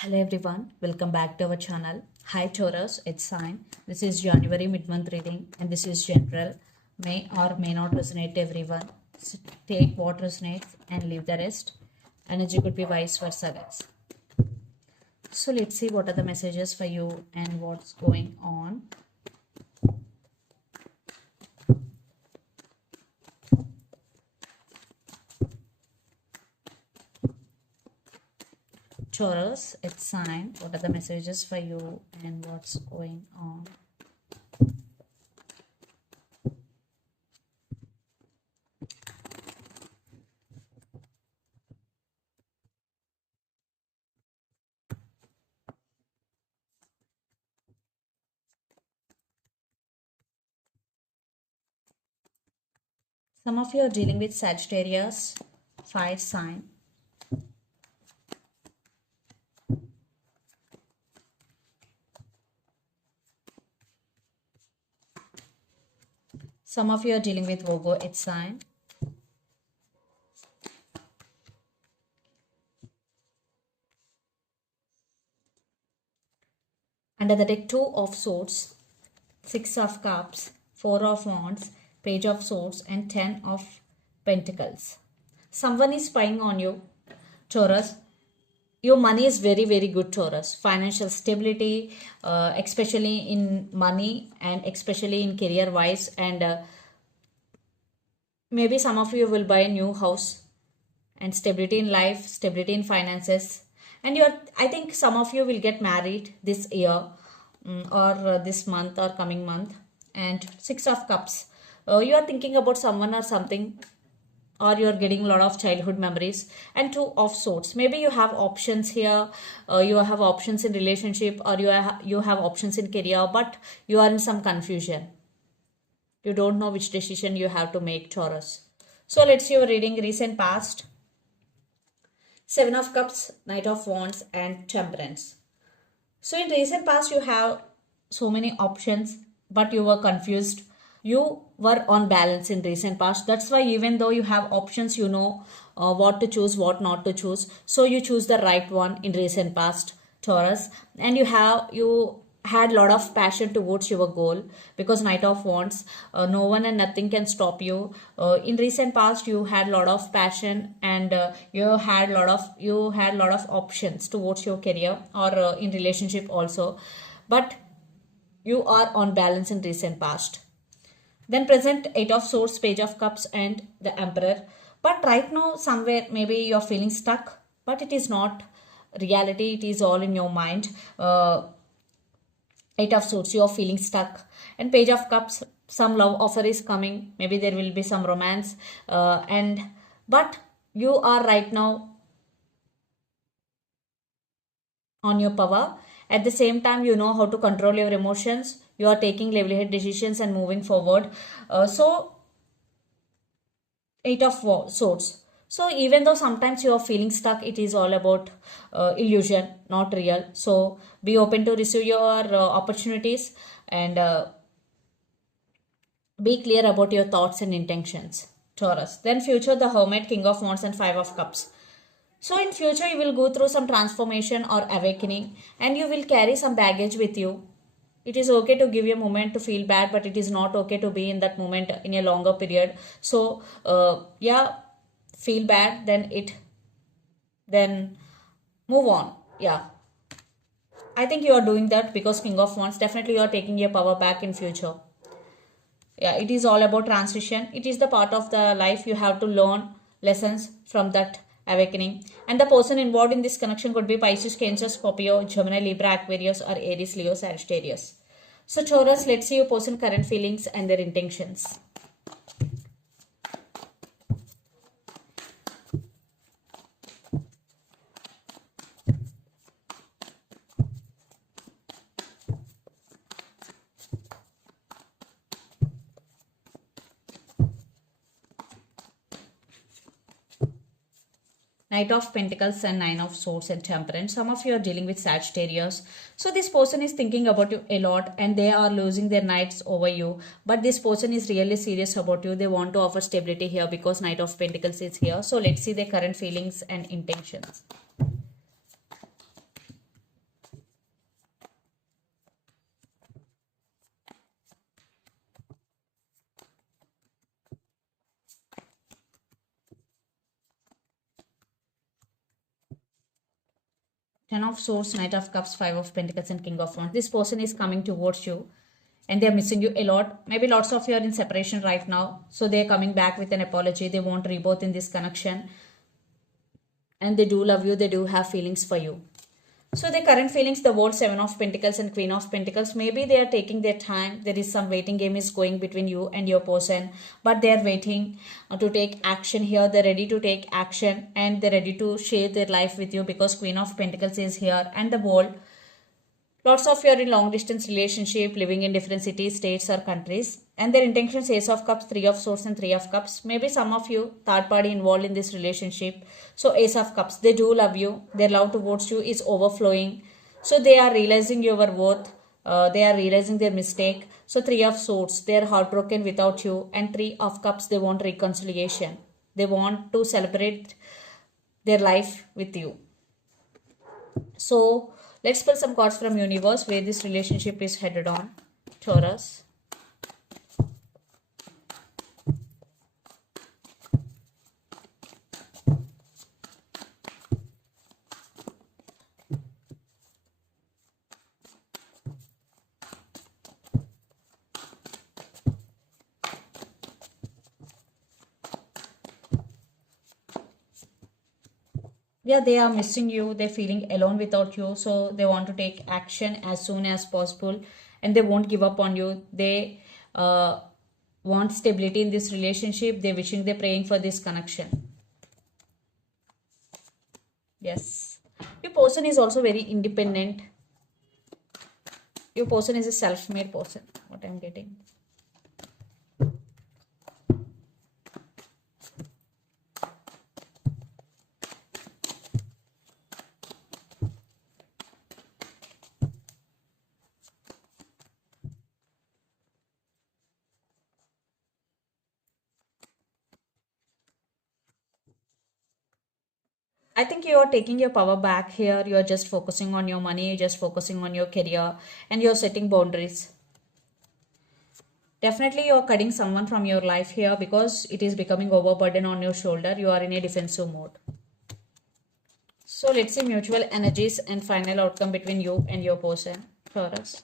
Hello everyone, welcome back to our channel. Hi Taurus, it's sign. This is January mid-month reading and this is general. May or may not resonate to everyone. So take what resonates and leave the rest. Energy could be vice versa, guys. So let's see what are the messages for you and what's going on. Taurus, it's sign. What are the messages for you and what's going on? Some of you are dealing with Sagittarius, fire sign. Some of you are dealing with Virgo, it's sign. Under the deck, 2 of Swords, 6 of Cups, 4 of Wands, Page of Swords and 10 of Pentacles. Someone is spying on you, Taurus. Your money is very, very good, Taurus. Financial stability, especially in money and especially in career-wise. And maybe some of you will buy a new house and stability in life, stability in finances. And I think some of you will get married this year or this month or coming month. And 6 of Cups. You are thinking about someone or something, or you're getting a lot of childhood memories. And 2 of Swords. Maybe you have options here. You have options in relationship, or you have options in career, but you are in some confusion. You don't know which decision you have to make, Taurus. So let's see your reading recent past. 7 of Cups, Knight of Wands and Temperance. So in recent past you have so many options, but you were confused. You were on balance in recent past. That's why even though you have options, you know what to choose, what not to choose. So you choose the right one in recent past, Taurus. And you had a lot of passion towards your goal, because Knight of Wands, no one and nothing can stop you. In recent past you had a lot of passion, and you had a lot of options towards your career or in relationship also, but you are on balance in recent past. Then present, 8 of Swords, Page of Cups and the Emperor. But right now somewhere maybe you're feeling stuck, but it is not reality, it is all in your mind. 8 of Swords, you are feeling stuck. And Page of Cups, some love offer is coming. Maybe there will be some romance. But you are right now on your power. At the same time, you know how to control your emotions. You are taking level-headed decisions and moving forward. So 8 of Swords. So even though sometimes you are feeling stuck, it is all about illusion, not real. So be open to receive your opportunities, and be clear about your thoughts and intentions, Taurus. Then future, the Hermit, King of Wands and 5 of Cups. So in future you will go through some transformation or awakening, and you will carry some baggage with you. It is okay to give you a moment to feel bad, but it is not okay to be in that moment in a longer period. So yeah, feel bad, then move on. Yeah, I think you are doing that, because King of Wands, definitely you are taking your power back in future. Yeah, it is all about transition. It is the part of the life, you have to learn lessons from that awakening. And the person involved in this connection could be Pisces, Cancer, Scorpio, Gemini, Libra, Aquarius or Aries, Leo, Sagittarius. So Taurus, let's see your person current feelings and their intentions. Knight of Pentacles and 9 of Swords and Temperance. Some of you are dealing with Sagittarius. So this person is thinking about you a lot, and they are losing their nights over you. But this person is really serious about you. They want to offer stability here, because Knight of Pentacles is here. So let's see their current feelings and intentions. Ten of Swords, Knight of Cups, Five of Pentacles, and King of Wands. This person is coming towards you and they're missing you a lot. Maybe lots of you are in separation right now. So they're coming back with an apology. They want rebirth in this connection. And they do love you. They do have feelings for you. So the current feelings, the World, Seven of Pentacles and Queen of Pentacles, maybe they are taking their time. There is some waiting game is going between you and your person. But they are waiting to take action here. They're ready to take action and they're ready to share their life with you because Queen of Pentacles is here and the World. Lots of you are in long distance relationship, living in different cities, states or countries. And their intentions, Ace of Cups, Three of Swords and Three of Cups. Maybe some of you, third party involved in this relationship. So Ace of Cups, they do love you. Their love towards you is overflowing. So they are realizing your worth. They are realizing their mistake. So Three of Swords, they are heartbroken without you. And Three of Cups, they want reconciliation. They want to celebrate their life with you. So let's pull some cards from universe where this relationship is headed on. Taurus. Yeah, they are missing you. They're feeling alone without you. So they want to take action as soon as possible and they won't give up on you. They want stability in this relationship. They're wishing, they're praying for this connection. Yes. Your person is also very independent. Your person is a self-made person. What I'm getting. I think you are taking your power back here. You are just focusing on your money, you're just focusing on your career, and you're setting boundaries. Definitely, you're cutting someone from your life here because it is becoming overburden on your shoulder. You are in a defensive mode. So let's see mutual energies and final outcome between you and your person, Taurus.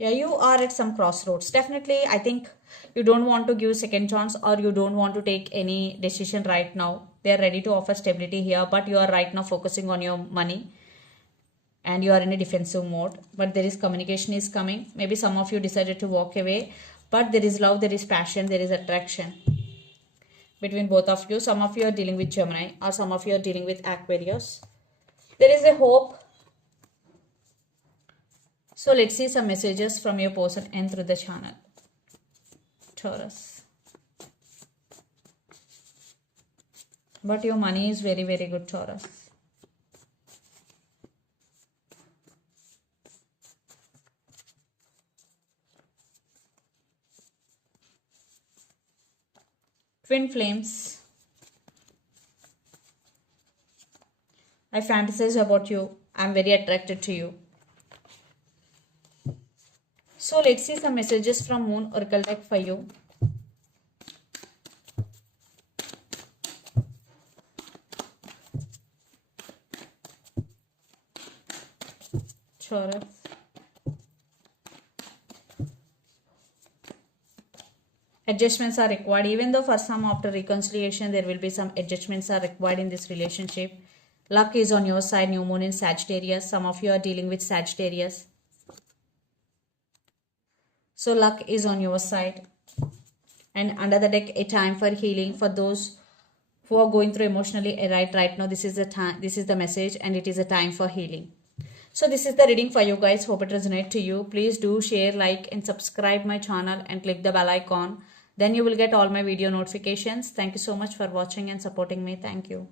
Yeah, you are at some crossroads. Definitely, I think you don't want to give second chance or you don't want to take any decision right now. They are ready to offer stability here, but you are right now focusing on your money and you are in a defensive mode. But there is communication is coming. Maybe some of you decided to walk away, but there is love, there is passion, there is attraction between both of you. Some of you are dealing with Gemini or some of you are dealing with Aquarius. There is a hope. So let's see some messages from your person and through the channel. Taurus. But your money is very, very good, Taurus. Twin flames. I fantasize about you. I'm very attracted to you. So let's see some messages from Moon Oracle deck for you. Taurus. Adjustments are required. Even though for some after reconciliation there will be some adjustments are required in this relationship. Luck is on your side. New moon in Sagittarius. Some of you are dealing with Sagittarius. So luck is on your side. And under the deck, a time for healing for those who are going through emotionally right now. This is the time. This is the message, and it is a time for healing. So this is the reading for you guys. Hope it resonates to you. Please do share, like, and subscribe my channel and click the bell icon. Then you will get all my video notifications. Thank you so much for watching and supporting me. Thank you.